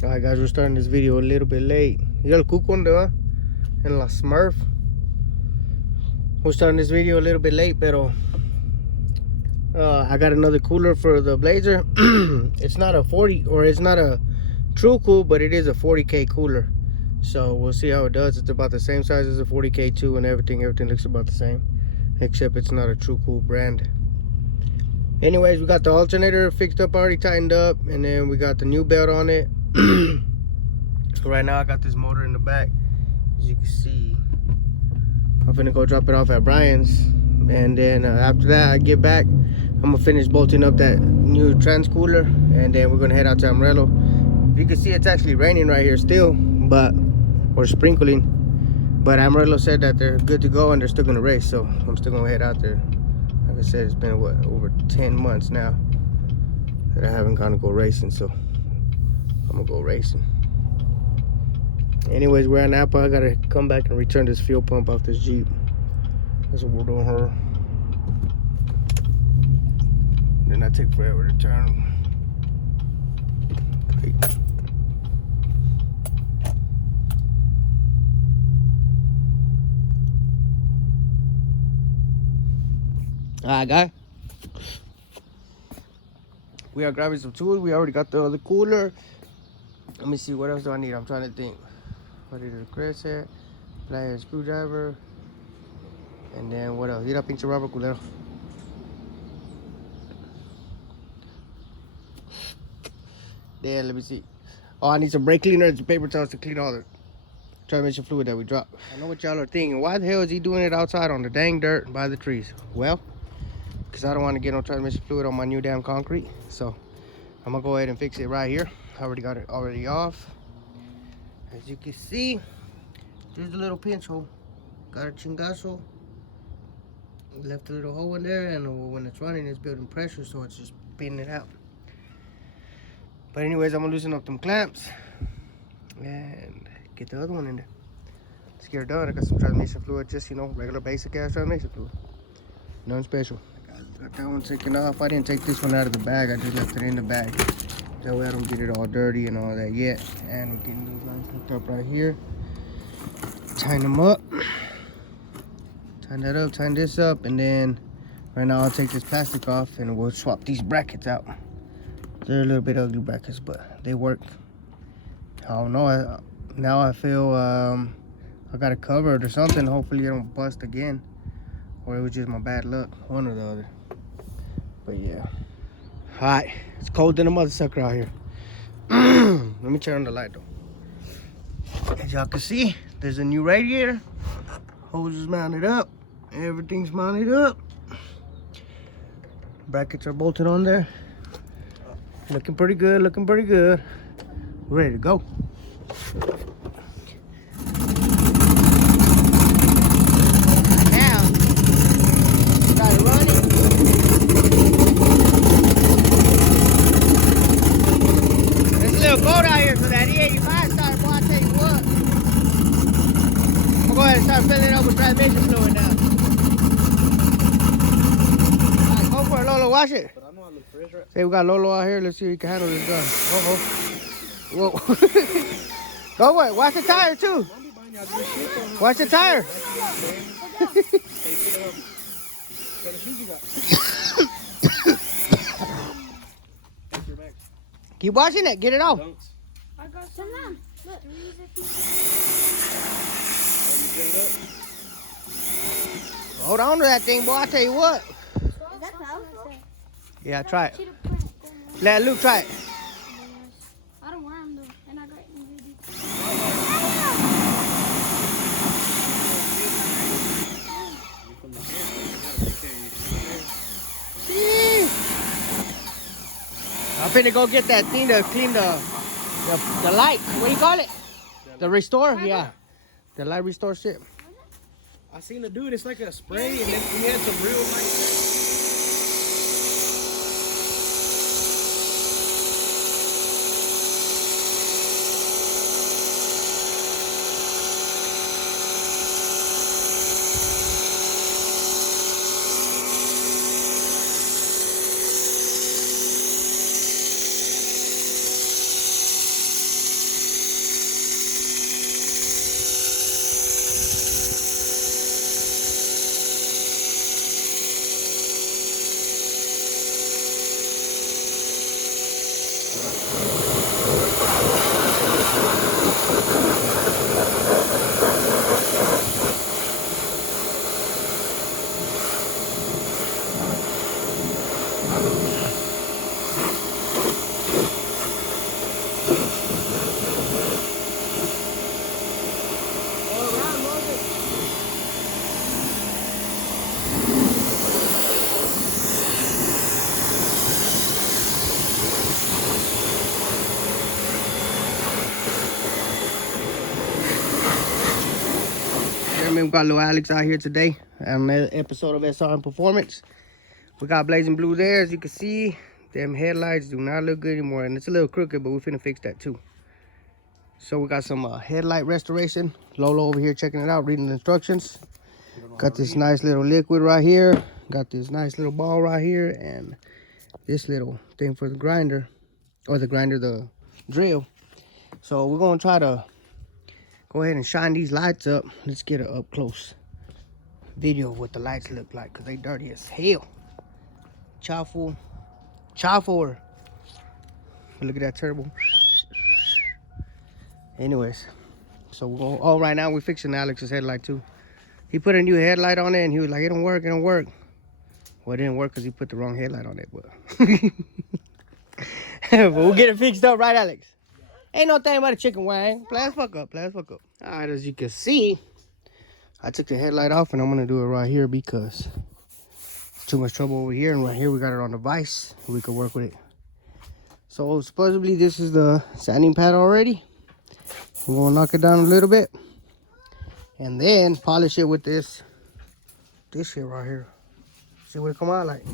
Alright guys, we're starting this video a little bit late. ¿Y el cuco dónde va? En la Smurf. We're starting this video a little bit late, pero I got another cooler for the Blazer. It's not a 40, or it's not a true cool, but it is a 40K cooler. So we'll see how it does. It's about the same size as a 40K2 and everything. Everything looks about the same, except it's not a true cool brand. Anyways, we got the alternator fixed up, already tightened up, and then we got the new belt on it. Right now I got this motor in the back, as you can see. I'm finna go drop it off at Brian's, and then after that I get back, I'm gonna finish bolting up that new trans cooler, and then we're gonna head out to Amarillo. You can see it's actually raining right here still, but or sprinkling, but Amarillo said that they're good to go and they're still gonna race, so I'm still gonna head out there. Like I said, it's been what, over 10 months now that I haven't gone to go racing, so I'm gonna go racing. Anyways, we're at Napa. I gotta come back and return this fuel pump off this Jeep. That's what we're doing here. Then I take forever to turn them. Wait. Alright guys, we are grabbing some tools. We already got the other cooler. Let me see, what else do I need? I'm trying to think. What is the Chris here? Plier, screwdriver. And then what else? Mira, pinche rubber culero. There, let me see. Oh, I need some brake cleaner and some paper towels to clean all the transmission fluid that we dropped. I know what y'all are thinking. Why the hell is he doing it outside on the dang dirt by the trees? Well, because I don't want to get no transmission fluid on my new damn concrete. So I'm gonna go ahead and fix it right here. I already got it already off. As you can see, there's a little pinch hole. Got a chingazo. Left a little hole in there, and when it's running, it's building pressure, so it's just pinning it out. But anyways, I'm gonna loosen up them clamps and get the other one in there. Let's get it done. I got some transmission fluid, just, you know, regular basic ass transmission fluid. Nothing special. Got that one taken off. I didn't take this one out of the bag. I just left it in the bag. That way I don't get it all dirty and all that yet. And we're getting those lines hooked up right here. Tighten them up. Tighten that up, tighten this up, and then right now I'll take this plastic off and we'll swap these brackets out. They're a little bit ugly brackets, but they work. I don't know. Now I feel I got it covered or something. Hopefully it don't bust again. Or it was just my bad luck, one or the other. But yeah. Hot. It's cold than a mother sucker out here. Let me turn on the light though. As y'all can see, there's a new radiator. Hose is mounted up. Everything's mounted up. Brackets are bolted on there. Looking pretty good, looking pretty good. We're ready to go. Start filling up with transmission fluid now. Right, go for it, Lolo. Watch it. But I know I look fresh, right? Say we got Lolo out here. Let's see if he can handle this gun. Whoa. Go for it. Watch the tire too. Watch the tire. Keep watching it. Get it off. I got some. Look. Hold on to that thing, boy. I tell you what. Is that powerful? Yeah, try it. Let Luke try it. I don't want them though, and I got them. I'm finna go get that thing to clean the light. What do you call it? The restore? Yeah. The light restore shit. I seen the dude, it's like a spray, and then he had some real nice. man, we got little Alex out here today. Another episode of SRM Performance. We got blazing blue there, as you can see. Them headlights do not look good anymore, and it's a little crooked, but we're finna fix that too. So we got some headlight restoration. Lolo over here checking it out, reading the instructions. Got this nice little liquid right here. Got this nice little ball right here, and this little thing for the grinder, or the drill. So we're gonna try to go ahead and shine these lights up. Let's get an up close video of what the lights look like, because they dirty as hell. Chow-full. Look at that turbo. Anyways, so we're going, oh, right now we're fixing Alex's headlight too. He put a new headlight on it and he was like, it don't work. Well, it didn't work because he put the wrong headlight on it, but but we'll get it fixed up, right, Alex? Ain't no thing about a chicken wing. Play as fuck up. All right, as you can see, I took the headlight off and I'm gonna do it right here because it's too much trouble over here, and right here we got it on the vise. We could work with it. So supposedly this is the sanding pad already. We're gonna knock it down a little bit and then polish it with this shit right here. See what it come out like.